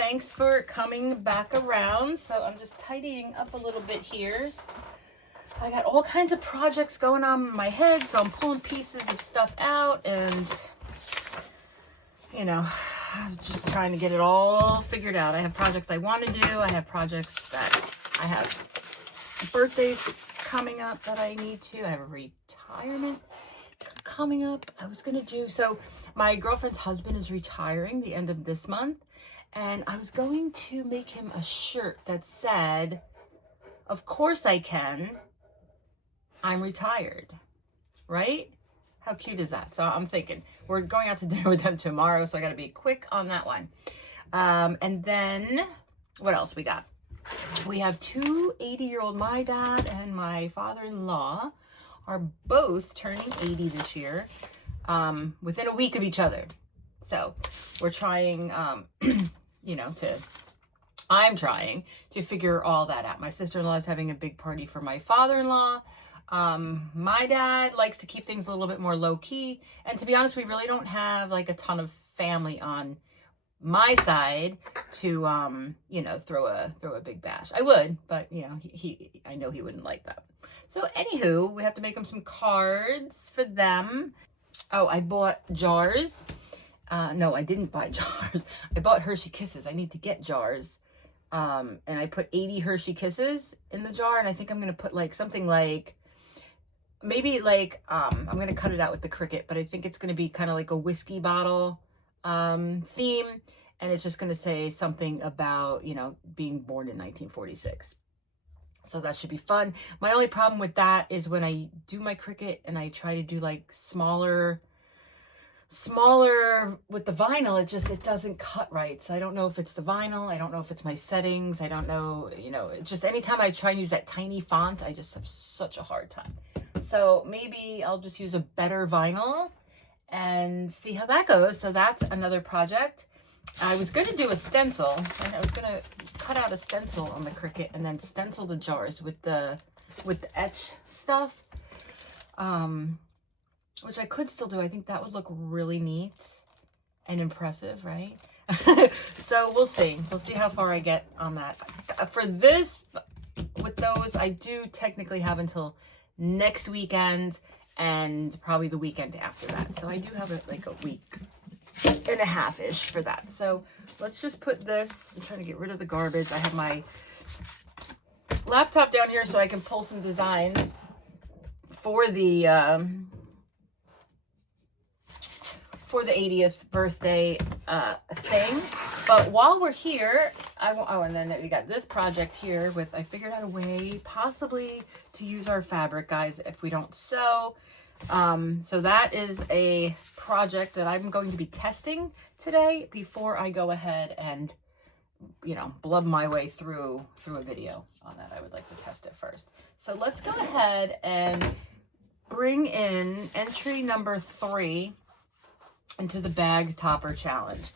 thanks for coming back around. So I'm just tidying up a little bit here. I got all kinds of projects going on in my head, so I'm pulling pieces of stuff out and, you know, just trying to get it all figured out. I have projects I want to do. I have projects that I have birthdays coming up that I need to. I have a retirement coming up. I was going to do, so my girlfriend's husband is retiring the end of this month, and I was going to make him a shirt that said, "Of course I can. I'm retired," right? How cute is that? So I'm thinking we're going out to dinner with them tomorrow, so I got to be quick on that one. And then what else we got? We have two 80-year-old, my dad and my father-in-law are both turning 80 this year, within a week of each other. So we're trying, you know, I'm trying to figure all that out. My sister-in-law is having a big party for my father-in-law. My dad likes to keep things a little bit more low key. And to be honest, we really don't have like a ton of family on my side to, you know, throw a big bash. I would, but you know, I know he wouldn't like that. So anywho, we have to make him some cards for them. Oh, I bought jars. No, I didn't buy jars. I bought Hershey Kisses. I need to get jars. And I put 80 Hershey Kisses in the jar. And I think I'm going to put like something like, maybe like, I'm going to cut it out with the Cricut, but I think it's going to be kind of like a whiskey bottle theme. And it's just going to say something about, you know, being born in 1946. So that should be fun. My only problem with that is when I do my Cricut and I try to do like smaller with the vinyl, it doesn't cut right. So I don't know if it's the vinyl. I don't know if it's my settings. I don't know, you know, just anytime I try and use that tiny font, I just have such a hard time. So maybe I'll just use a better vinyl and see how that goes. So that's another project. I was going to do a stencil, and I was going to cut out a stencil on the Cricut and then stencil the jars with the etch stuff, which I could still do. I think that would look really neat and impressive, right? So we'll see. We'll see how far I get on that. For this, with those, I do technically have until next weekend and probably the weekend after that. So I do have like a week and a half-ish for that. So let's just put this. I'm trying to get rid of the garbage. I have my laptop down here so I can pull some designs for the 80th birthday thing. But while we're here, and then we got this project here with, I figured out a way possibly to use our fabric, guys, if we don't sew. So that is a project that I'm going to be testing today before I go ahead and, you know, blub my way through a video on that. I would like to test it first. So let's go ahead and bring in entry number 3 into the bag topper challenge.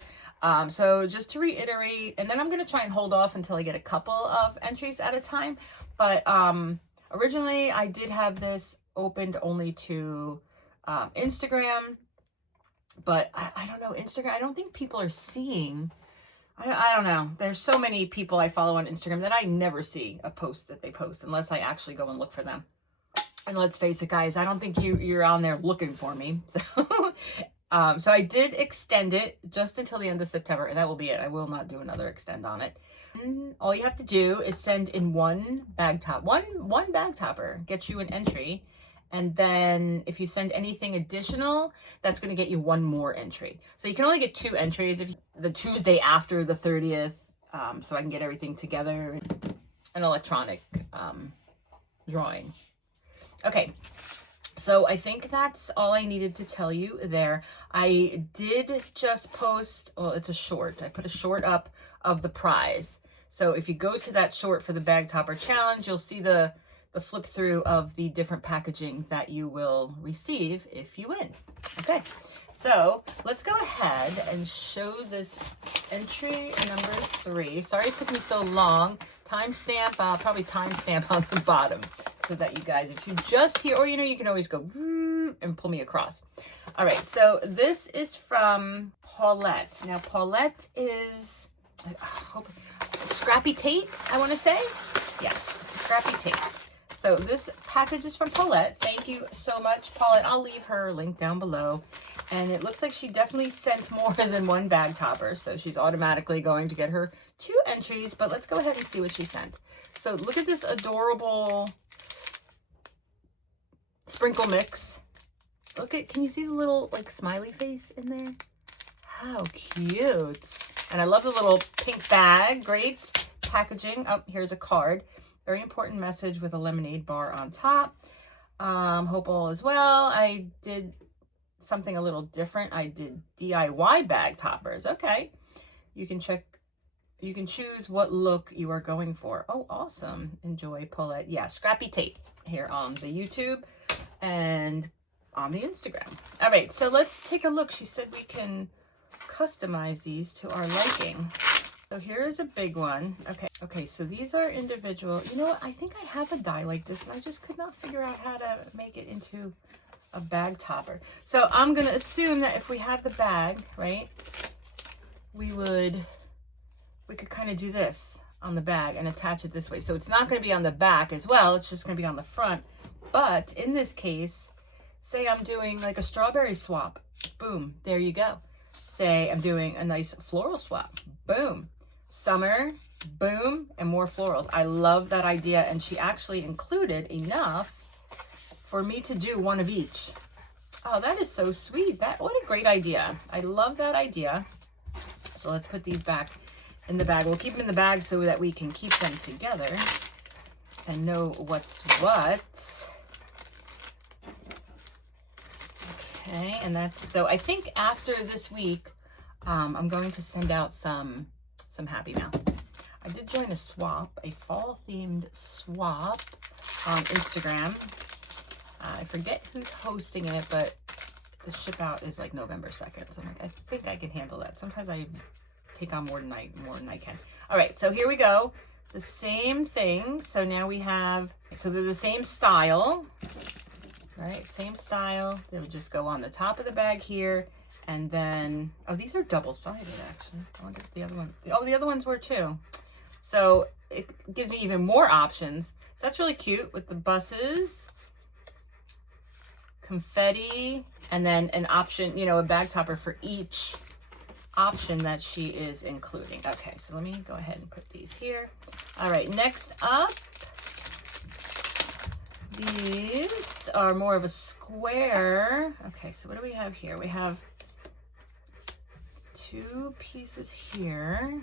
So just to reiterate, and then I'm going to try and hold off until I get a couple of entries at a time. But originally I did have this opened only to Instagram, but I don't know, Instagram, I don't think people are seeing, I don't know, there's so many people I follow on Instagram that I never see a post that they post unless I actually go and look for them. And let's face it, guys, I don't think you're on there looking for me. So so I did extend it just until the end of September, and that will be it. I will not do another extend on it. All you have to do is send in one bag topper gets you an entry. And then if you send anything additional, that's going to get you one more entry. So you can only get 2 entries if the Tuesday after the 30th, so I can get everything together. An electronic drawing. Okay, so I think that's all I needed to tell you there. I did just post, well, it's a short. I put a short up of the prize. So if you go to that short for the bag topper challenge, you'll see the flip through of the different packaging that you will receive if you win. Okay, so let's go ahead and show this entry number 3. Sorry it took me so long. Timestamp, I'll probably timestamp on the bottom so that you guys, if you just hear, or you know, you can always go and pull me across. All right, so this is from Paulette. Now Paulette is I hope, scrappy tape, I want to say. Yes, scrappy tape. So this package is from Paulette. Thank you so much, Paulette. I'll leave her link down below. And it looks like she definitely sent more than one bag topper. So she's automatically going to get her 2 entries. But let's go ahead and see what she sent. So look at this adorable sprinkle mix. Look at, can you see the little like smiley face in there? How cute. And I love the little pink bag. Great packaging. Oh, here's a card. Very important message with a lemonade bar on top. Hope all is well. I did something a little different. I did DIY bag toppers. Okay. You can choose what look you are going for. Oh, awesome. Enjoy, Paulette. Yeah, scrappy tape here on the YouTube and on the Instagram. All right, so let's take a look. She said we can customize these to our liking. So here's a big one. Okay, so these are individual. You know what? I think I have a die like this, and I just could not figure out how to make it into a bag topper. So I'm going to assume that if we have the bag, right, we could kind of do this on the bag and attach it this way. So it's not going to be on the back as well. It's just going to be on the front. But in this case, say I'm doing like a strawberry swap. Boom, there you go. Say I'm doing a nice floral swap. Boom. Summer, boom, and more florals. I love that idea. And she actually included enough for me to do one of each. Oh, that is so sweet. What a great idea. I love that idea. So let's put these back in the bag. We'll keep them in the bag so that we can keep them together and know what's what. Okay, and that's, so I think after this week, I'm going to send out some Happymail. I did join a swap, a fall themed swap on Instagram. I forget who's hosting it, but the ship out is like November 2nd. So I'm like, I think I can handle that. Sometimes I take on more than I can. All right, so here we go. The same thing. So now we have, so they're the same style, right? Same style. They'll just go on the top of the bag here. And then, oh, these are double-sided actually. I wonder if the other one, oh, the other ones were too. So it gives me even more options. So that's really cute with the buses, confetti, and then an option, you know, a bag topper for each option that she is including. Okay, so let me go ahead and put these here. All right, next up, these are more of a square. Okay, so what do we have here? We have 2 pieces here.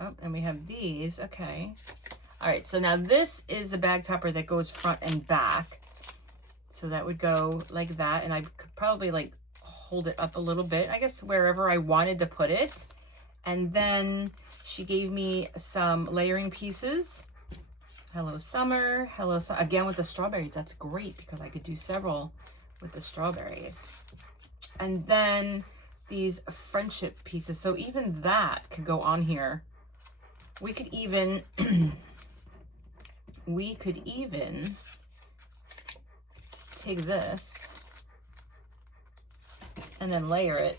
Oh, and we have these. Okay. All right, so now this is the bag topper that goes front and back. So that would go like that, and I could probably like hold it up a little bit, I guess wherever I wanted to put it. And then she gave me some layering pieces. Hello Summer, hello Summer. Again with the strawberries, that's great because I could do several with the strawberries. And then these friendship pieces. So even that could go on here. We could even, take this and then layer it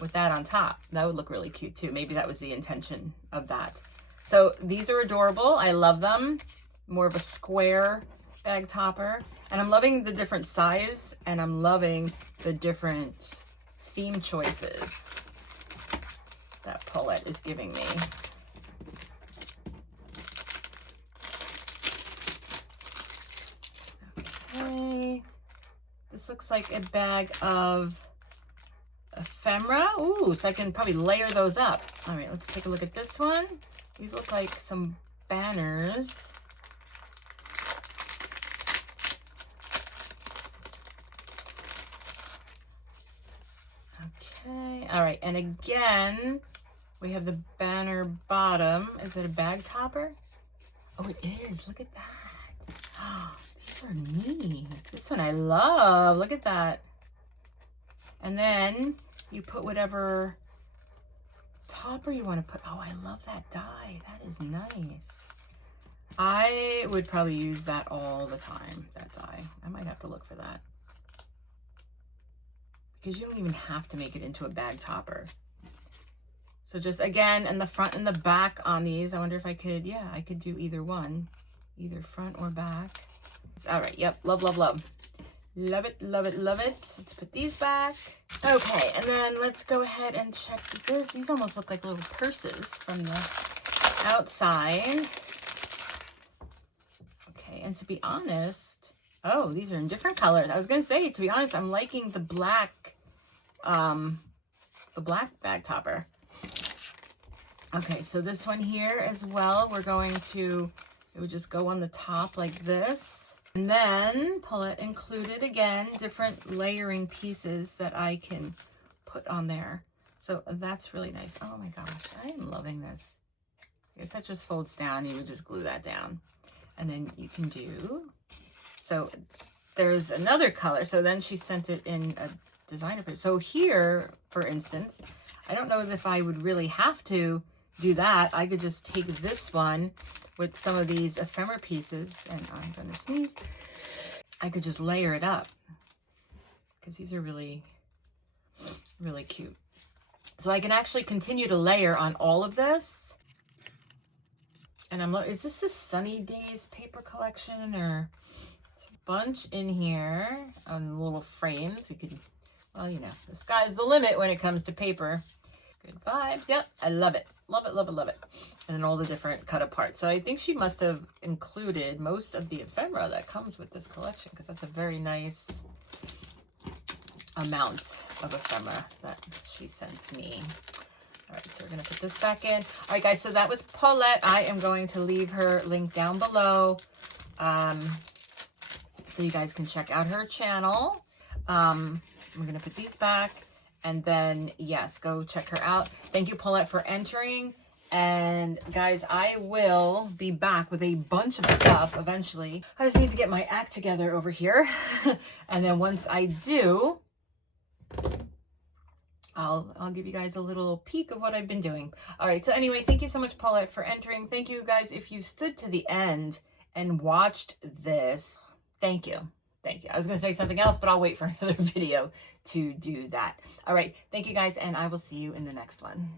with that on top. That would look really cute too. Maybe that was the intention of that. So these are adorable. I love them. More of a square bag topper. And I'm loving the different size, and I'm loving the different theme choices that Paulette is giving me. Okay. This looks like a bag of ephemera. Ooh, so I can probably layer those up. All right, let's take a look at this one. These look like some banners. Okay, all right, and again, we have the banner bottom. Is it a bag topper? Oh, it is. Look at that. Oh, these are neat. This one I love. Look at that. And then you put whatever topper you want to put. Oh, I love that die. That is nice. I would probably use that all the time, that die. I might have to look for that. Because you don't even have to make it into a bag topper. So just again, in the front and the back on these. I wonder if I could, yeah, I could do either one, either front or back. All right, yep, love, love, love. Love it, love it, love it. Let's put these back. Okay, and then let's go ahead and check this. These almost look like little purses from the outside. Okay, and to be honest, oh, these are in different colors. I was gonna say, to be honest, I'm liking the black bag topper. Okay, so this one here as well, we're going to, it would just go on the top like this. And then Paulette included, again, different layering pieces that I can put on there. So that's really nice. Oh my gosh, I am loving this. I guess that just folds down. You would just glue that down. And then you can do, so there's another color. So then she sent it in a designer print. So here, for instance, I don't know if I would really have to do that. I could just take this one with some of these ephemera pieces, and I'm gonna sneeze. I could just layer it up because these are really, really cute. So I can actually continue to layer on all of this. And I'm is this the Sunny Days paper collection, or it's a bunch in here on little frames? You could, well, you know, the sky's the limit when it comes to paper. Good vibes. Yep, I love it. Love it, love it, love it. And then all the different cut apart. So I think she must have included most of the ephemera that comes with this collection, because that's a very nice amount of ephemera that she sent me. All right, so we're going to put this back in. All right, guys, so that was Paulette. I am going to leave her link down below so you guys can check out her channel. We're going to put these back. And then, yes, go check her out. Thank you, Paulette, for entering. And guys, I will be back with a bunch of stuff eventually. I just need to get my act together over here. And then once I do, I'll give you guys a little peek of what I've been doing. All right, so anyway, thank you so much, Paulette, for entering. Thank you, guys, if you stood to the end and watched this. Thank you. Thank you. I was going to say something else, but I'll wait for another video to do that. All right. Thank you, guys, and I will see you in the next one.